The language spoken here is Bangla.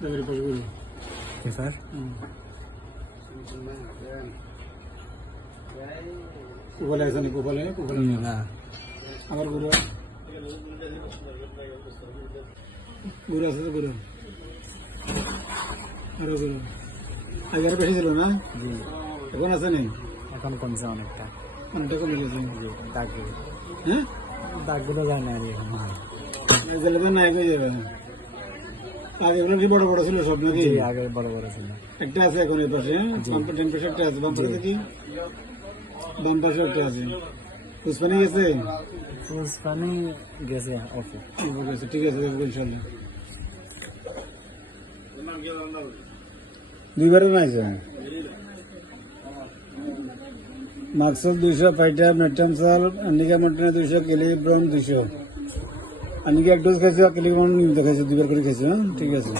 স্যার কুপালে আছে না কুপালে না আমার গুরু গুরু আছে তো গুরু আরো গুরু আগে আরো বেশি ছিল না জি এখন আছে নেই এখন কমছে অনেকটা অনেকটা কমে গেছে জি দাগগুলো হ্যাঁ দাগগুলো যায় না আর এখন গেলে তো নাই হয়ে যাবে আগে এগুলো কি বড় বড় ছিল সব নাকি জি আগে বড় বড় ছিল একটা আছে এখন এই পাশে বাম পাশে একটা আছে বাম পাশে কি বাম পাশে একটা আছে পুষ্পানি গেছে পানি গেছে ওকে ঠিক আছে দেখবো ইনশাল্লাহ দুইবারে নাইছে মাক্সল 200 ফাইটার মেটামসাল আনিকা মটনে 200 কিলিব্রম 200 আনিকা এক ডোজ খাইছে কিলিব্রম দেখাইছে দুইবার করে খাইছে ঠিক আছে